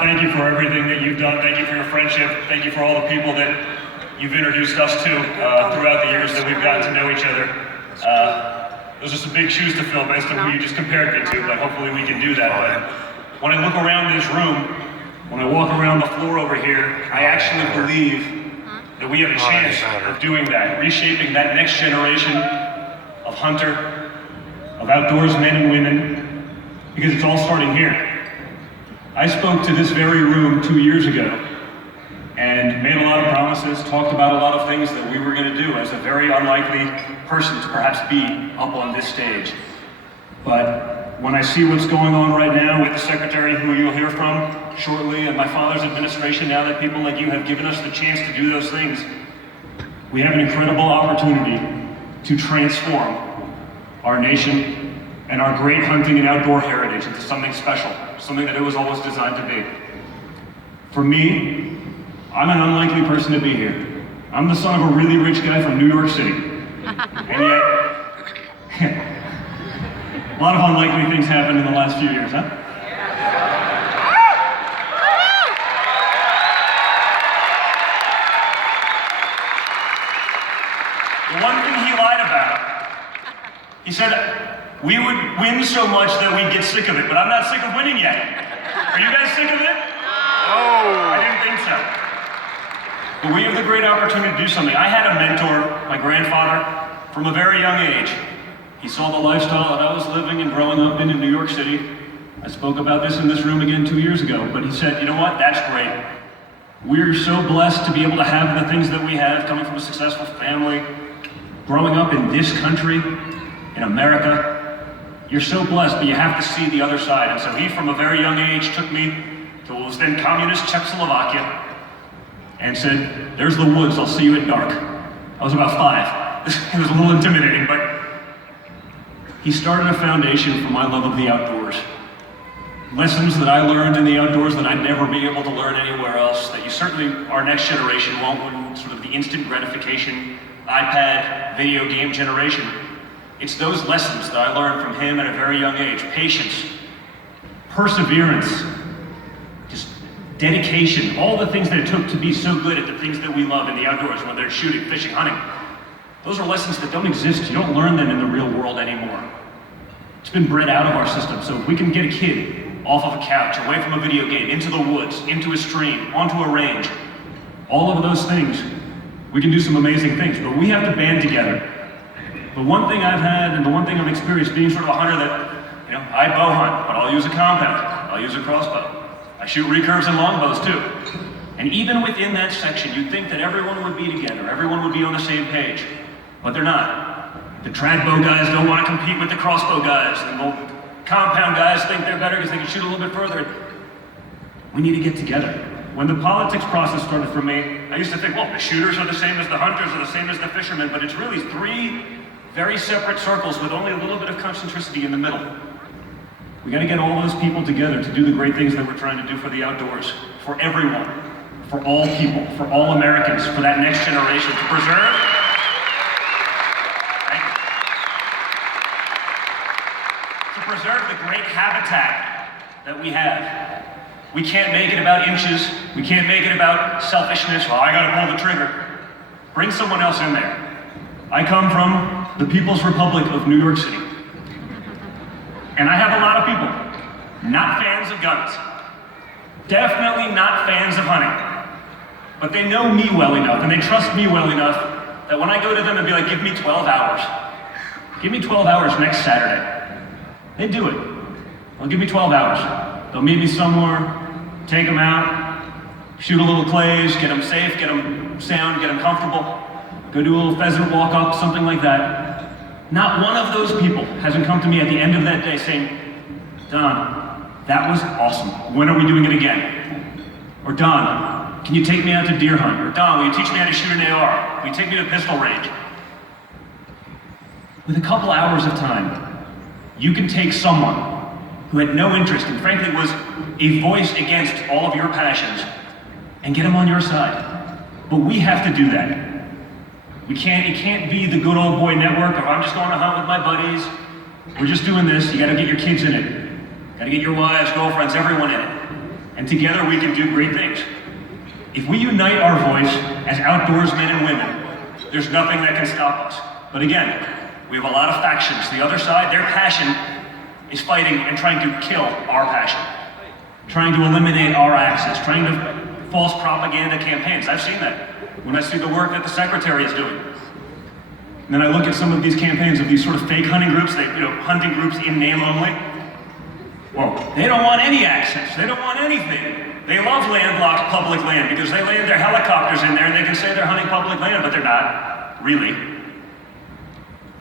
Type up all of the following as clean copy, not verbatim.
Thank you for everything that you've done. Thank you for your friendship. Thank you for all the people that you've introduced us to throughout the years that we've gotten to know each other. Those are some big shoes to fill based on who you just compared me to, but hopefully we can do that. But when I look around this room, when I walk around the floor over here, I actually believe that we have a chance of doing that, reshaping that next generation of hunter, of outdoors men and women, because it's all starting here. I spoke to this very room 2 years ago and made a lot of promises, talked about a lot of things that we were going to do as a very unlikely person to perhaps be up on this stage. But when I see what's going on right now with the secretary who you'll hear from shortly and my father's administration, now that people like you have given us the chance to do those things, we have an incredible opportunity to transform our nation and our great hunting and outdoor heritage into something special, something that it was always designed to be. For me, I'm an unlikely person to be here. I'm the son of a really rich guy from New York City. And yet, a lot of unlikely things happened in the last few years, huh? The one thing he lied about, he said, we would win so much that we'd get sick of it, but I'm not sick of winning yet. Are you guys sick of it? No. I didn't think so. But we have the great opportunity to do something. I had a mentor, my grandfather, from a very young age. He saw the lifestyle that I was living and growing up in New York City. I spoke about this in this room again 2 years ago, but he said, you know what, that's great. We're so blessed to be able to have the things that we have, coming from a successful family, growing up in this country, in America. You're so blessed, but you have to see the other side. And so he, from a very young age, took me to what was then communist Czechoslovakia and said, there's the woods, I'll see you at dark. I was about 5. It was a little intimidating, but he started a foundation for my love of the outdoors. Lessons that I learned in the outdoors that I'd never be able to learn anywhere else, that you certainly, our next generation won't, sort of the instant gratification, iPad, video game generation. It's those lessons that I learned from him at a very young age. Patience, perseverance, just dedication, all the things that it took to be so good at the things that we love in the outdoors, whether it's shooting, fishing, hunting. Those are lessons that don't exist. You don't learn them in the real world anymore. It's been bred out of our system. So if we can get a kid off of a couch, away from a video game, into the woods, into a stream, onto a range, all of those things, we can do some amazing things. But we have to band together. The one thing I've had, and the one thing I've experienced being sort of a hunter that, I bow hunt, but I'll use a compound, I'll use a crossbow. I shoot recurves and longbows too. And even within that section, you'd think that everyone would be together, everyone would be on the same page, but they're not. The trad bow guys don't want to compete with the crossbow guys, and the compound guys think they're better because they can shoot a little bit further. We need to get together. When the politics process started for me, I used to think, well, the shooters are the same as the hunters, are the same as the fishermen, but it's really 3 very separate circles with only a little bit of concentricity in the middle. We got to get all those people together to do the great things that we're trying to do for the outdoors, for everyone, for all people, for all Americans, for that next generation, to preserve. To preserve the great habitat that we have. We can't make it about inches. We can't make it about selfishness. Well, I got to pull the trigger. Bring someone else in there. I come from the People's Republic of New York City. And I have a lot of people not fans of guns. Definitely not fans of hunting. But they know me well enough and they trust me well enough that when I go to them and be like, give me 12 hours. Give me 12 hours next Saturday. They do it. They'll give me 12 hours. They'll meet me somewhere, take them out, shoot a little clays, get them safe, get them sound, get them comfortable. Go do a little pheasant walk up, something like that. Not one of those people hasn't come to me at the end of that day saying, Don, that was awesome. When are we doing it again? Or Don, can you take me out to deer hunt? Or Don, will you teach me how to shoot an AR? Will you take me to a pistol range? With a couple hours of time, you can take someone who had no interest and frankly was a voice against all of your passions and get them on your side. But we have to do that. It can't be the good old boy network of I'm just going to hunt with my buddies. We're just doing this. You got to get your kids in it. Got to get your wives, girlfriends, everyone in it. and together we can do great things. If we unite our voice as outdoors men and women, there's nothing that can stop us. But again, we have a lot of factions. The other side, their passion is fighting and trying to kill our passion, trying to eliminate our access, trying to false propaganda campaigns. I've seen that when I see the work that the secretary is doing. And then I look at some of these campaigns of these sort of fake hunting groups, hunting groups in name only. Well, they don't want any access. They don't want anything. They love landlocked public land because they land their helicopters in there and they can say they're hunting public land, but they're not, really.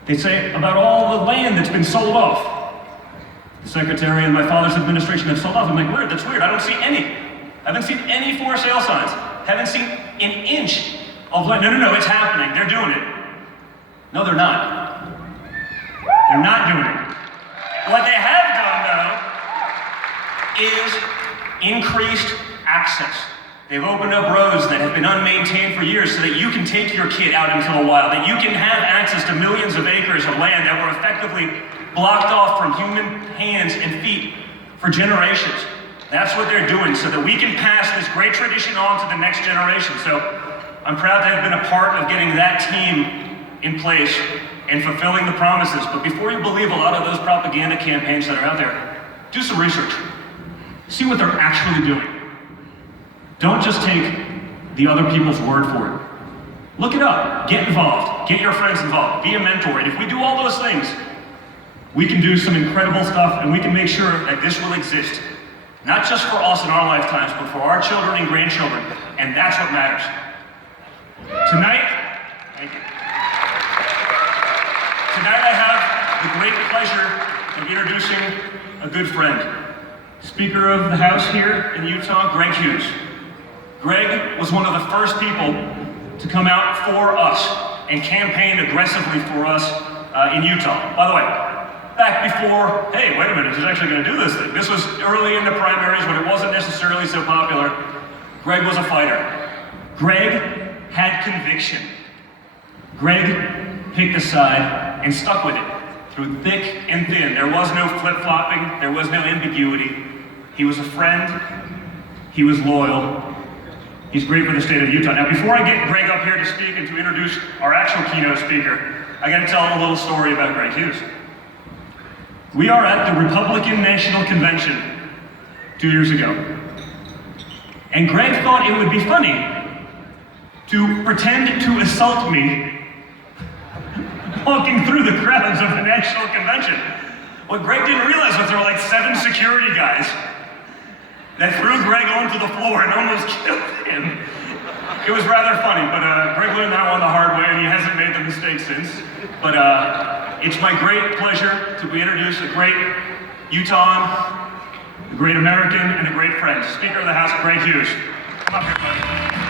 They say about all the land that's been sold off. The secretary and my father's administration have sold off. I'm like, weird, that's weird. I don't see any. I haven't seen any for sale signs. Haven't seen an inch of land. No, it's happening. They're doing it. No, they're not. They're not doing it. What they have done, though, is increased access. They've opened up roads that have been unmaintained for years so that you can take your kid out into the wild, that you can have access to millions of acres of land that were effectively blocked off from human hands and feet for generations. That's what they're doing so that we can pass this great tradition on to the next generation. So I'm proud to have been a part of getting that team in place and fulfilling the promises. But before you believe a lot of those propaganda campaigns that are out there, do some research. See what they're actually doing. Don't just take the other people's word for it. Look it up, get involved, get your friends involved, be a mentor. And if we do all those things, we can do some incredible stuff and we can make sure that this will exist. Not just for us in our lifetimes, but for our children and grandchildren. And that's what matters. Tonight, thank you. Tonight I have the great pleasure of introducing a good friend. Speaker of the House here in Utah, Greg Hughes. Greg was one of the first people to come out for us and campaign aggressively for us in Utah. By the way, back before, hey, wait a minute, he's actually going to do this thing. This was early in the primaries when it wasn't necessarily so popular. Greg was a fighter. Greg had conviction. Greg picked a side and stuck with it through thick and thin. There was no flip-flopping. There was no ambiguity. He was a friend. He was loyal. He's great for the state of Utah. Now, before I get Greg up here to speak and to introduce our actual keynote speaker, I got to tell a little story about Greg Hughes. We are at the Republican National Convention 2 years ago. And Greg thought it would be funny to pretend to assault me walking through the crowds of the National Convention. What Greg didn't realize was there were like 7 security guys that threw Greg onto the floor and almost killed him. It was rather funny, but Greg learned that one the hard way and he hasn't made the mistake since. But it's my great pleasure to introduce a great Utah, a great American, and a great friend. Speaker of the House, Greg Hughes. Come up here, buddy.